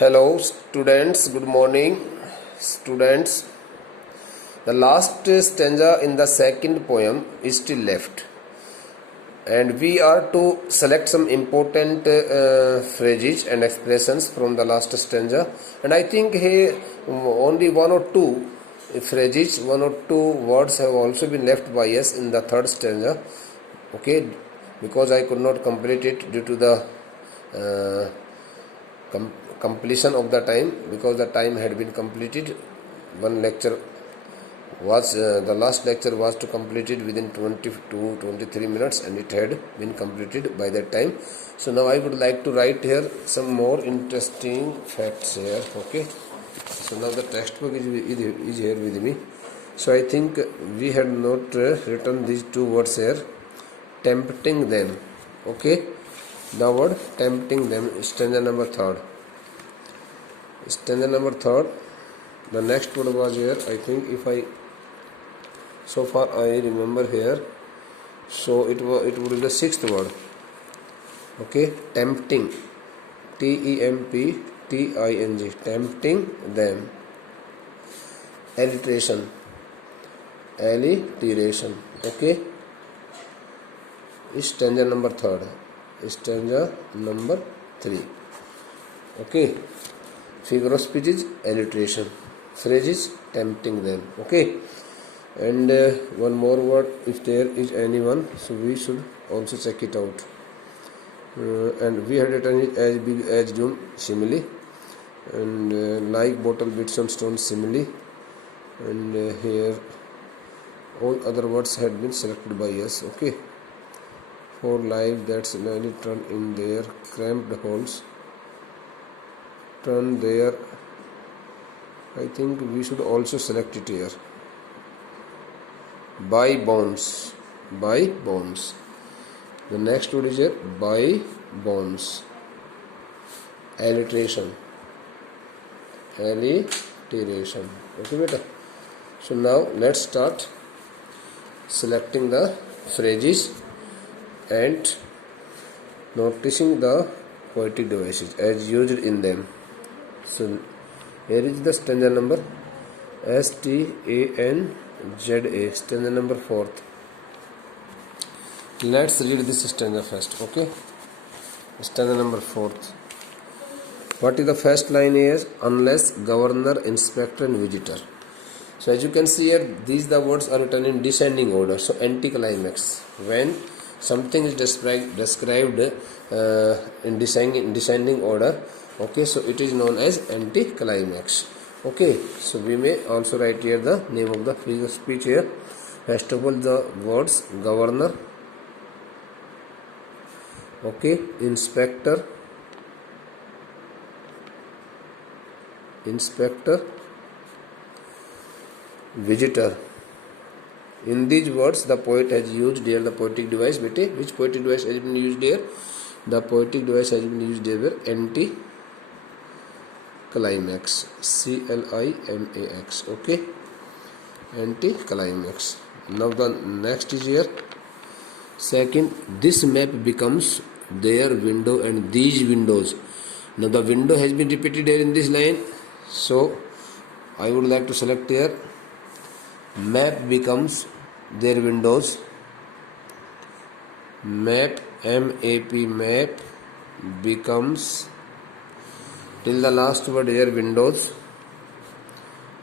Hello students, good morning students. The last stanza in the second poem is still left, and we are to select some important phrases and expressions from the last stanza. And I think here only one or two phrases, one or two words have also been left by us in the third stanza. Okay, because I could not complete it due to the completion of the time, because the time had been completed. One lecture was the last lecture was to complete it within 20 to 23 minutes, and it had been completed by that time. So now I would like to write here some more interesting facts here. Okay, so now the textbook is here with me. So I think we had not written these two words here, tempting them. Okay, the word tempting them, stanza number third. Stanza number third, the next word was here. I think if I so far I remember here, so it would be the sixth word. Okay, tempting, tempting, tempting them. Alliteration, alliteration. Okay, stanza number third, stanza number 3. Okay, figure of speech is alliteration, phrase is tempting them. Okay, and one more word, if there is anyone, so we should also check it out. And we had written it as big as doom, simile, and like bottle bits on stone, simile, and here all other words had been selected by us. Okay, for life that's nearly turned in their cramped holes, turn there. I think we should also select it here. By bonds, by bonds. The next word is here, by bonds. Alliteration, alliteration. Okay, beta. So now let's start selecting the phrases and noticing the poetic devices as used in them. So here is the stanza number STANZA, stanza number 4th. Let's read this stanza first. Okay, stanza number 4th. What is the first line here? Unless governor, inspector and visitor. So as you can see here, these the words are written in descending order. So anticlimax, when something is described in descending order. Okay, so it is known as anticlimax. Okay, so we may also write here the name of the figure of speech here. First of all, the words governor, okay, inspector, visitor. In these words, the poet has used here the poetic device. Bete, which poetic device has been used here? The poetic device has been used here anticlimax, CLIMAX. Okay, anticlimax. Now the next is here. Second, this map becomes their window and these windows. Now the window has been repeated here in this line, so I would like to select here. Map becomes their windows. Map, MAP, map becomes, till the last word here, windows,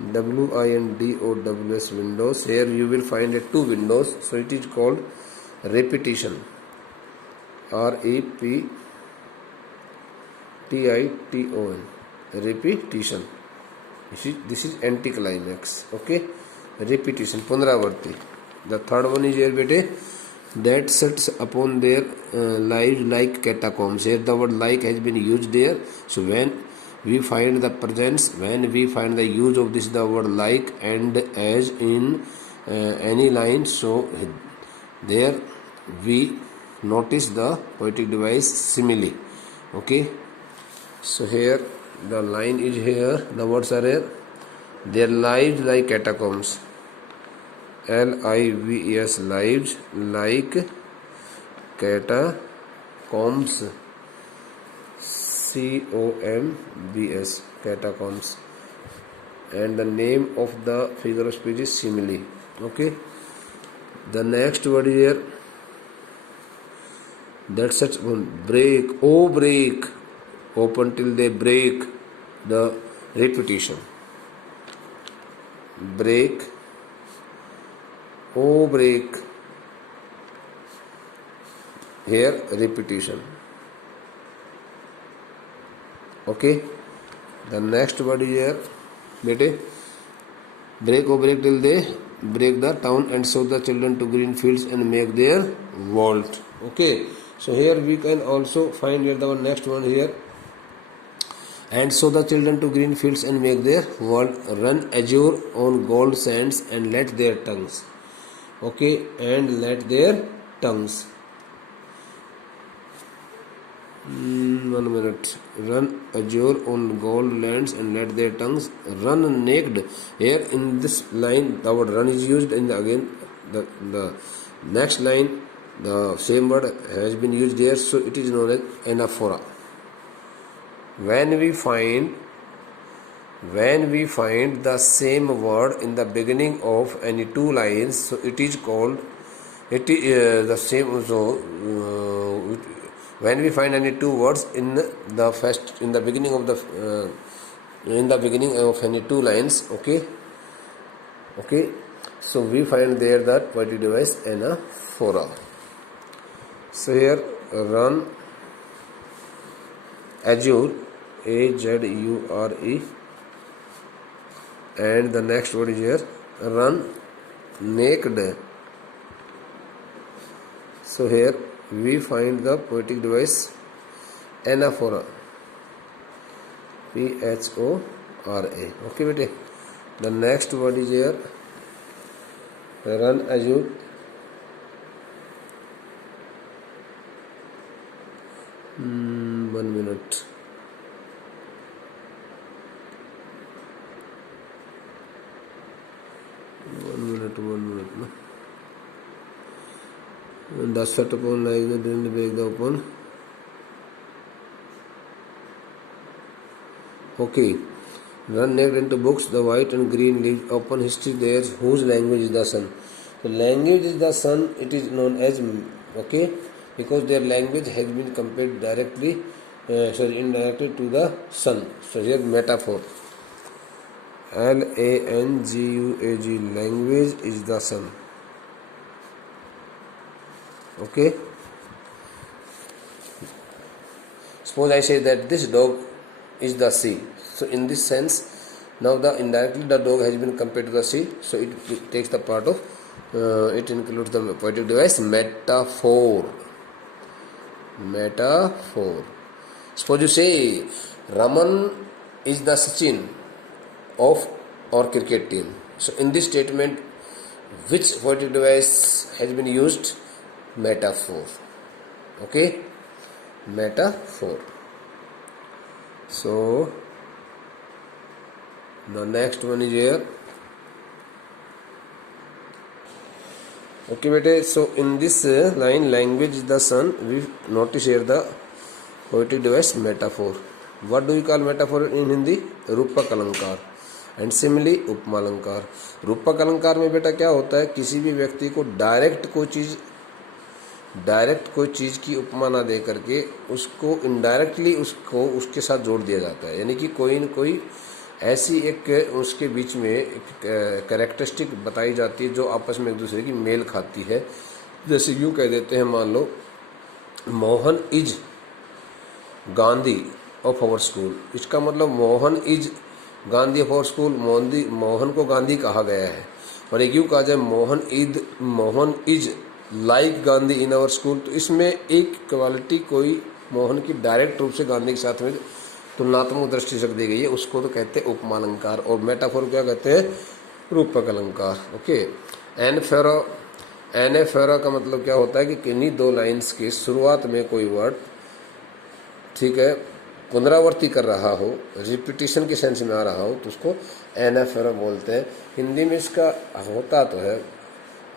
WINDOWS, windows. Here you will find two windows, so it is called repetition, REPTITON, repetition. This is anticlimax. Okay, repetition, punaravarti. The third one is here, bete, that sets upon their lives like catacombs. Here the word like has been used there. So when we find the presence, when we find the use of this, the word like and as in any line, so there we notice the poetic device simile. Okay, so here the line is here, the words are here. Their lives like catacombs, LIVES, lives like catacombs, COMBS, catacombs. And the name of the figure of speech is simile. Okay. The next word here, that such one, break. Oh, break, open till they break. The repetition, break. Oh, break, here repetition. Okay. The next word is here, bete, break. Oh, break till they break the town and show the children to green fields and make their vault. Okay. So here we can also find here the next one here, and show the children to green fields and make their vault, run azure on gold sands and let their tongues. Okay. And let their tongues. 1 minute. Run azure on gold lands and let their tongues run naked. Here in this line the word run is used, and again the next line the same word has been used here, so it is known as anaphora. When we find the same word in the beginning of any two lines, so it is called, it is the same. So when we find any two words in the beginning of any two lines, okay, so we find there that poetic device anaphora. So here run azure, azure, and the next word is here run naked. So here we find the poetic device anaphora, PHORA. Okay, bete. The next word is here run azure, 1 minute. No. And the set upon like the didn't break the open. Okay. Run naked into books, the white and green leaves open history there, whose language is the sun. The language is the sun, it is known as, okay, because their language has been compared indirectly to the sun. So here metaphor. LANGUAG, language is the sun. Okay. Suppose I say that this dog is the sea. So in this sense, now indirectly the dog has been compared to the sea. So it takes the part of, it includes the poetic device metaphor. Metaphor. Suppose you say Raman is the Sachin of our cricket team. So in this statement, which poetic device has been used? Metaphor. Okay, metaphor. So the next one is here. Okay, bete. So in this line, language is the sun, we notice here the poetic device metaphor. What do we call metaphor in Hindi? रूपक अलंकार. And simile उपमा अलंकार. रूपक अलंकार में बेटा क्या होता है, किसी भी व्यक्ति को डायरेक्ट कोई चीज़ की उपमा ना दे करके उसको इनडायरेक्टली उसको उसके साथ जोड़ दिया जाता है. यानी कि कोई न कोई ऐसी एक उसके बीच में एक कैरेक्टरिस्टिक बताई जाती है जो आपस में एक दूसरे की मेल खाती है. जैसे यूँ कह देते हैं, मान लो Mohan is Gandhi of our school. इसका मतलब Mohan is Gandhi of our school, Mohan को गांधी कहा गया है. और एक यूँ कहा जाए Mohan is like Gandhi in our school, तो इसमें एक क्वालिटी कोई मोहन की डायरेक्ट रूप से गांधी के साथ में तुलनात्मक दृष्टि से दी गई है, उसको तो कहते हैं उपमा अलंकार. और मेटाफोर क्या कहते हैं? रूपक अलंकार. ओके. एनेफेरा का मतलब क्या होता है कि किन्हीं दो लाइंस की शुरुआत में कोई वर्ड, ठीक है, पुनरावृत्ति कर रहा हो, रिपीटिशन के सेंस में आ रहा हो, तो उसको एनेफेरा बोलते हैं. हिंदी में इसका होता तो है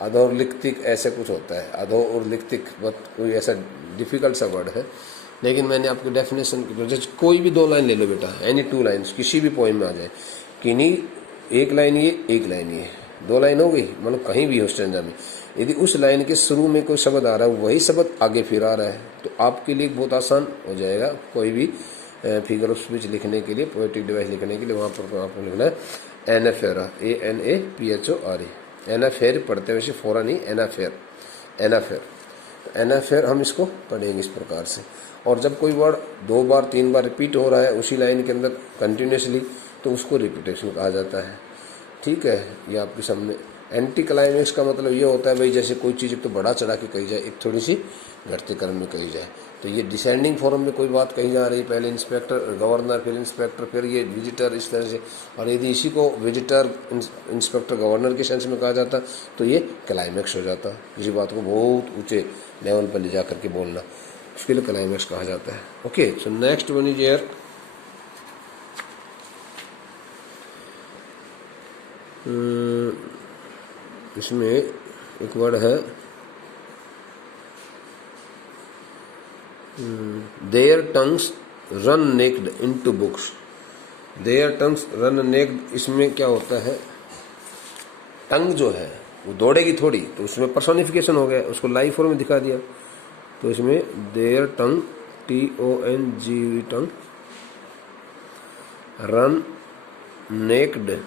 अधोर लिक्तिक, ऐसे कुछ होता है, अधो और लिक्तिक, बहुत कोई ऐसा डिफिकल्ट सा वर्ड है, लेकिन मैंने आपको डेफिनेशन जैसे कोई भी 2 लाइन ले लो बेटा, एनी 2 लाइन्स किसी भी पोइम में आ जाए कि नहीं, एक लाइन ये, एक लाइन ये, 2 लाइन हो गई, मतलब कहीं भी हो स्टैंजा में, यदि उस लाइन के शुरू में कोई शब्द आ रहा है वही शब्द आगे फिर आ रहा है तो आपके लिए बहुत आसान हो जाएगा कोई भी फिगर ऑफ स्पीच लिखने के लिए, पोएटिक डिवाइस लिखने के लिए। वहाँ पर आपको लिखना है एनाफेरा, ANAPHORA, एनाफेर पढ़ते हैं वैसे फोरा नहीं, एनाफेर, एनाफेर, एनाफेर हम इसको पढ़ेंगे इस प्रकार से। और जब कोई वर्ड 2 बार 3 बार रिपीट हो रहा है उसी लाइन के अंदर कंटिन्यूसली तो उसको रिपीटेशन कहा जाता है। ठीक है, ये आपके सामने। एंटी क्लाइमेक्स का मतलब ये होता है भाई जैसे कोई चीज़ एक तो बढ़ा चढ़ा के कही जाए, एक थोड़ी सी घटते क्रम में कही जाए। तो ये डिसेंडिंग फॉर्म में कोई बात कही जा रही है, पहले इंस्पेक्टर गवर्नर, फिर इंस्पेक्टर, फिर ये विजिटर, इस तरह से। और यदि इसी को विजिटर इंस्पेक्टर गवर्नर के सेंस में कहा जाता तो ये क्लाइमेक्स हो जाता। किसी बात को बहुत ऊंचे लेवल पर ले जा करके बोलना, उसके लिए क्लाइमेक्स कहा जाता है। Okay, so next one is here इसमें एक वर्ड है their tongues run naked into books. Their tongues run naked, इसमें क्या होता है, टंग जो है वो दौड़ेगी थोड़ी, तो उसमें पर्सोनिफिकेशन हो गया, उसको लाइव फॉर्म में दिखा दिया। तो इसमें their tongue, TONG tongue, run naked,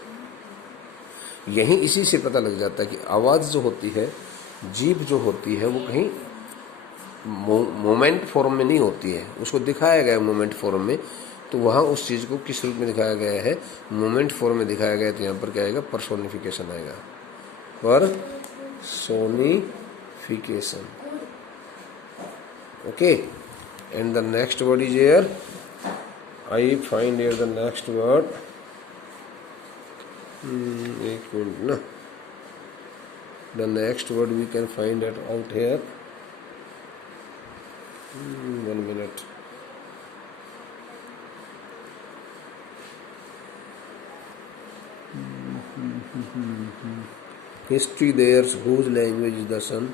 यही इसी से पता लग जाता है कि आवाज़ जो होती है, जीभ जो होती है वो कहीं मोमेंट फॉर्म में नहीं होती है, उसको दिखाया गया है मोमेंट फॉर्म में। तो वहाँ उस चीज़ को किस रूप में दिखाया गया है, मोमेंट फॉर्म में दिखाया गया है। तो यहाँ पर क्या आएगा, पर्सोनिफिकेशन आएगा, personification. Okay, and the next word is here, I find here the next word, एक मिनट ना, the next word we can find it out here, 1 minute. History theirs, whose language is the sun,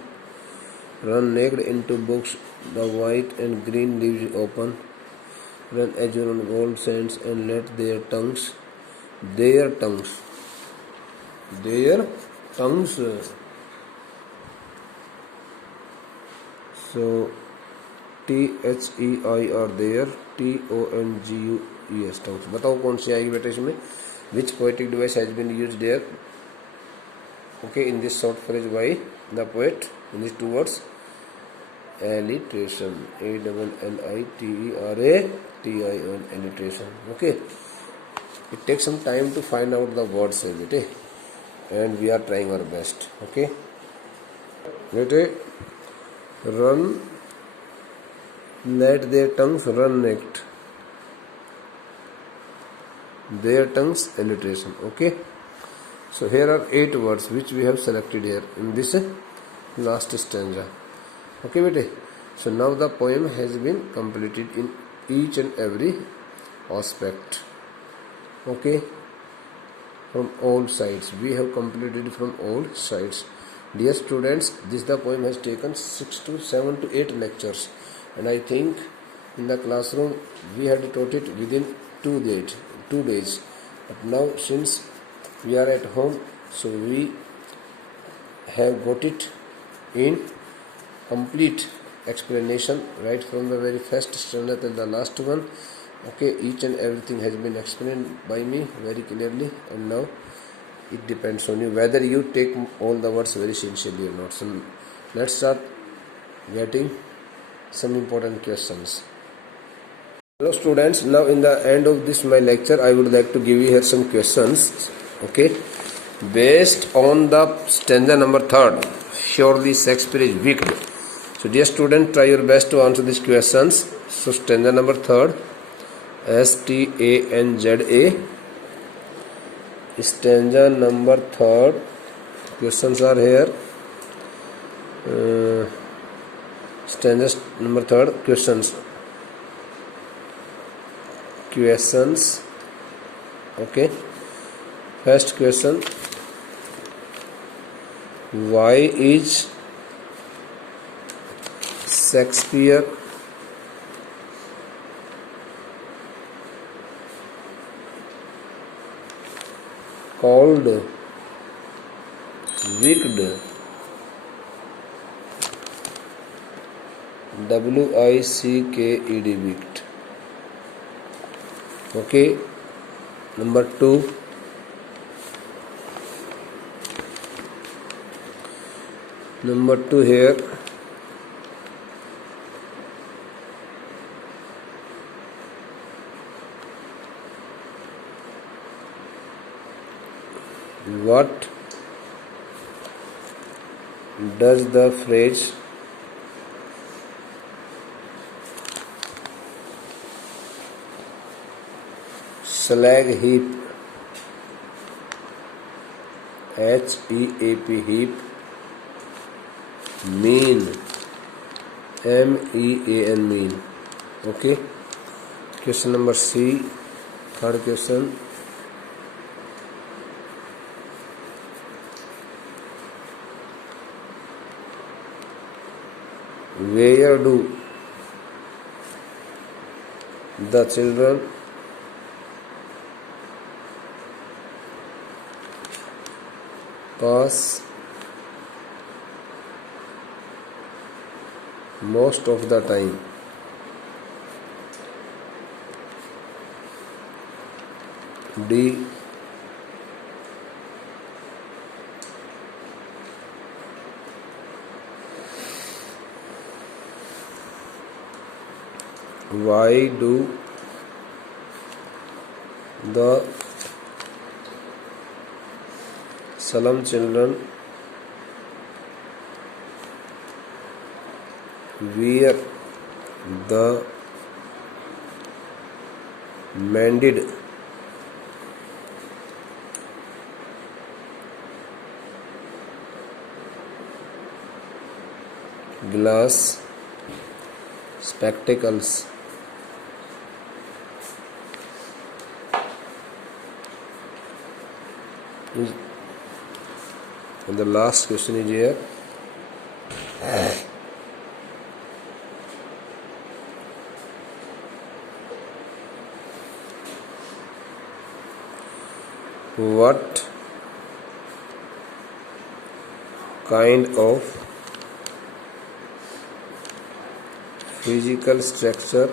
run naked into books, the white and green leaves open, run azure on gold sands and let their tongues, their tongues, their tongues. So THEIR there, TONGUES tongues। बताओ कौन सी आएगी बेटा इसमें, which poetic device has been used there, okay, in this short phrase by the poet in these 2 words, alliteration, ALLITERATION, alliteration। Okay, it takes some time to find out the words bete, and we are trying our best। Okay bete, run, let their tongues run naked, their tongues, alliteration। Okay, so here are 8 words which we have selected here in this last stanza। Okay bete, so now the poem has been completed in each and every aspect। Okay, from all sides we have completed from all sides। Dear students, this the poem has taken 6 to 7 to 8 lectures, and I think in the classroom we had taught it within 2 days, but now since we are at home, so we have got it in complete explanation right from the very first stanza till the last one। Okay, each and everything has been explained by me very clearly, and now it depends on you whether you take all the words very sincerely or not। So let's start getting some important questions। Hello students, now in the end of this my lecture I would like to give you here some questions, okay, based on the stanza number 3rd, surely Shakespeare is wicked। So dear student, try your best to answer these questions। So stanza number 3rd, STANZA, stanza number 3rd, questions are here, stanza number 3rd, questions, okay। First question, why is Shakespeare called wicked, wicked, wicked. Okay, number 2. Number 2 here. What does the phrase slag heap, HEAP, heap, mean, MEAN, mean? Okay. Question number C, third question. Where do the children pass most of the time? D, why do the slum children wear the mended glass spectacles? And the last question is here. What kind of physical structure,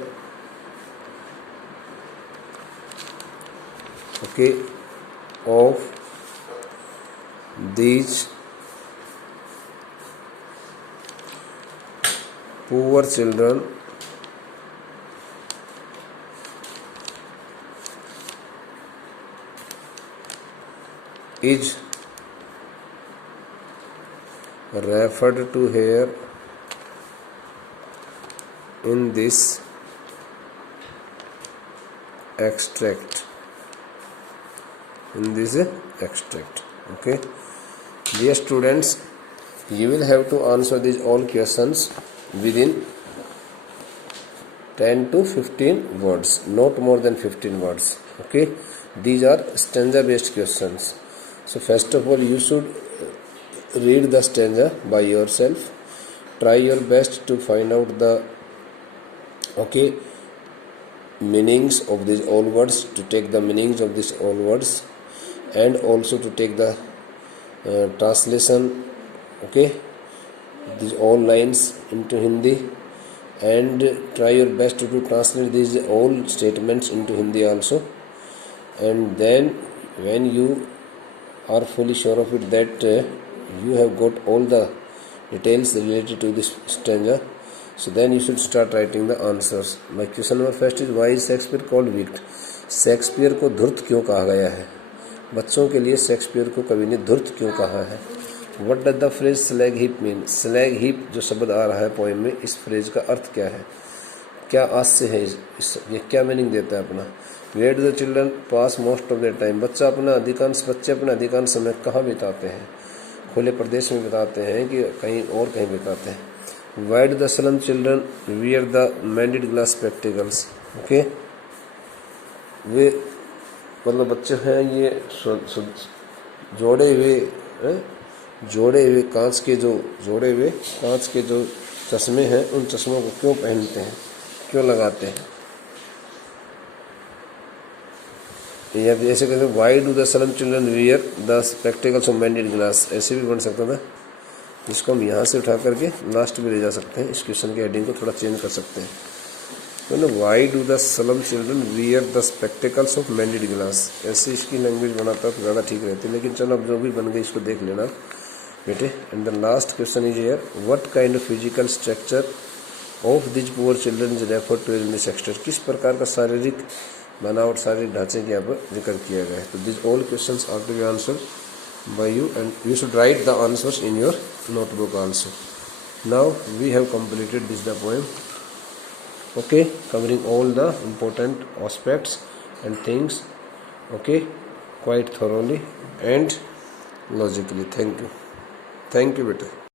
okay, of these poor children is referred to here in this extract? Okay, dear students, you will have to answer these all questions within 10 to 15 words, not more than 15 words. Okay, these are stanza based questions. So first of all, you should read the stanza by yourself. Try your best to find out the meanings of these all words, to take the meanings of these all words, and also to take the translation, these all lines into Hindi, and try your best to translate these all statements into Hindi also. And then when you are fully sure of it that you have got all the details related to this stanza, so then you should start writing the answers. My question number first is, why is Shakespeare called wicked? Shakespeare को धूर्त क्यों कहा गया है? बच्चों के लिए Shakespeare को कवि ने धूर्त क्यों कहा है? What does the phrase slag heap mean? slag heap जो शब्द आ रहा है पोएम में, इस फ्रेज का अर्थ क्या है, क्या आस्य है, ये क्या मीनिंग देता है अपना? Where do the children pass most of their time? बच्चे अपना अधिकांश समय कहाँ बिताते हैं? खुले प्रदेश में बिताते हैं कि कहीं और कहीं बिताते हैं? Why do the slum children wear the mended glass spectacles? Okay, वे मतलब बच्चे हैं ये जोड़े हुए कांच के जो चश्मे हैं, उन चश्मों को क्यों पहनते हैं, क्यों लगाते हैं? या फिर ऐसे कहते हैं why do the slum children wear the spectacles of mended glass, ऐसे भी बन सकता था, जिसको हम यहाँ से उठा करके लास्ट में ले जा सकते हैं। इस क्वेश्चन के हेडिंग को थोड़ा चेंज कर सकते हैं। तो ना why do the slum children wear the spectacles of mended glass, ऐसे इसकी लैंग्वेज बनाता तो ज़्यादा ठीक रहती। लेकिन चलो अब जो भी बन गई इसको देख लेना बेटे। And the last question is here, what kind of physical structure of these poor children is refer to in this extent, किस प्रकार का शारीरिक बनावट, शारीरिक ढांचे के यहाँ पर जिक्र किया गया है। तो this all questions are to be answered by you and you should write the answers in your notebook also. Now we have completed this the poem, okay, covering all the important aspects and things, okay, quite thoroughly and logically. Thank you beta.